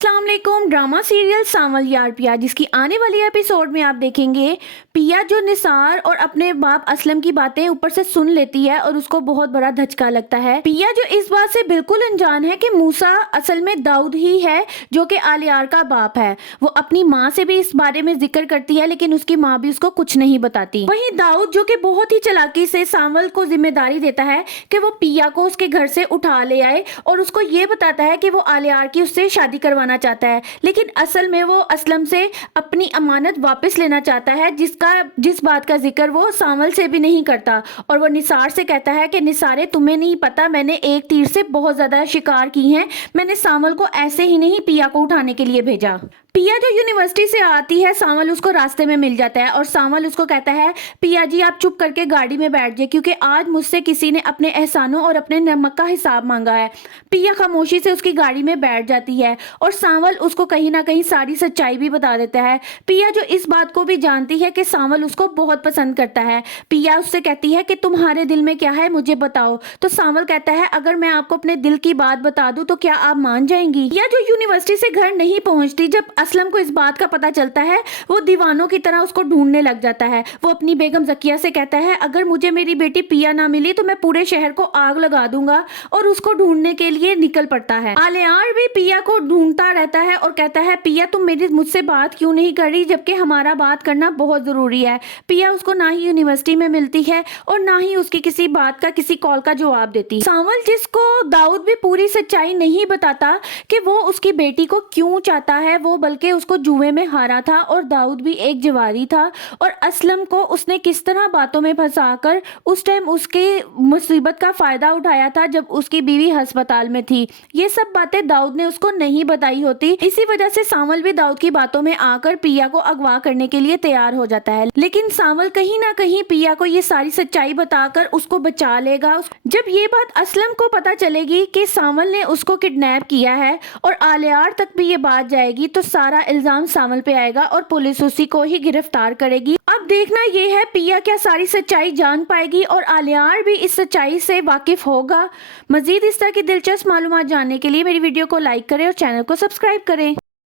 अस्सलामुअलैकुम। Drama serial सांवल यार पिया जिसकी आने वाली एपिसोड में आप देखेंगे पिया जो निसार और अपने बाप असलम की बातें ऊपर से सुन लेती है और उसको बहुत बड़ा धचका लगता है। पिया जो इस बात से बिल्कुल अनजान है कि मूसा असल में दाऊद ही है जो कि आलियार का बाप है। वो अपनी माँ से भी इस बारे में जिक्र करती है लेकिन उसकी माँ भी उसको कुछ नहीं बताती। वहीं दाऊद जो कि बहुत ही चालाकी से सांवल को जिम्मेदारी देता है कि वो पिया को उसके घर से उठा ले आए और उसको ये बताता है कि वो आलियार की उससे शादी करवाना चाहता है, लेकिन असल में वो असलम से अपनी अमानत वापस लेना चाहता है जिस बात का जिक्र वो सांवल से भी नहीं करता। और वो निसार से कहता है कि निसारे तुम्हें नहीं पता मैंने एक तीर से बहुत ज्यादा शिकार की हैं, मैंने सांवल को ऐसे ही नहीं पिया को उठाने के लिए भेजा। पिया जो यूनिवर्सिटी से आती है सांवल उसको रास्ते में मिल जाता है और सांवल उसको कहता है पिया जी आप चुप करके गाड़ी में बैठ जाए क्योंकि आज मुझसे किसी ने अपने एहसानों और अपने नमक का हिसाब मांगा है। पिया खामोशी से उसकी गाड़ी में बैठ जाती है और सांवल उसको कहीं ना कहीं सारी सच्चाई भी बता देता है। पिया जो इस बात को भी जानती है कि सांवल उसको बहुत पसंद करता है। पिया उससे कहती है कि तुम्हारे दिल में क्या है मुझे बताओ। तो सांवल कहता है अगर मैं आपको अपने दिल की बात बता दूं तो क्या आप मान जाएंगी। पिया जो यूनिवर्सिटी से घर नहीं पहुंचती, जब असलम को इस बात का पता चलता है वो दीवानों की तरह उसको ढूंढने लग जाता है। वो अपनी बेगम जकिया से कहता है अगर मुझे मेरी बेटी पिया ना मिली तो मैं पूरे शहर को आग लगा दूंगा और उसको ढूंढने के लिए निकल पड़ता है। आलियार भी पिया को ढूंढता रहता है और कहता है पिया तुम मेरी मुझसे बात क्यों नहीं कर रही जबकि हमारा बात करना बहुत जरूरी है। पिया उसको ना ही यूनिवर्सिटी में मिलती है और ना ही उसकी किसी बात का किसी कॉल का जवाब देती। सांवल जिसको दाऊद भी पूरी सच्चाई नहीं बताता कि वो उसकी बेटी को क्यों चाहता है, वो बल्कि उसको जुए में हारा था और दाऊद भी एक जवारी था और असलम को उसने किस तरह बातों में फंसाकर उस टाइम उसके मुसीबत का फायदा उठाया था जब उसकी बीवी अस्पताल में थी। ये सब बातें दाऊद ने उसको नहीं बताई होती। इसी वजह से सांवल भी दाऊद की बातों में आकर पिया को अगवा करने के लिए तैयार हो जाता है, लेकिन सांवल कहीं ना कहीं पिया को ये सारी सच्चाई बताकर उसको बचा लेगा। जब ये बात असलम को पता चलेगी कि सांवल ने उसको किडनैप किया है और आलियार तक भी ये बात जाएगी तो सारा इल्जाम सांवल पे आएगा और पुलिस उसी को ही गिरफ्तार करेगी। अब देखना ये है पिया क्या सारी सच्चाई जान पाएगी और आलियार भी इस सच्चाई से वाकिफ होगा। मजीद इस तरह की दिलचस्प मालूमात जानने के लिए मेरी वीडियो को लाइक करें और चैनल को सब्सक्राइब करें।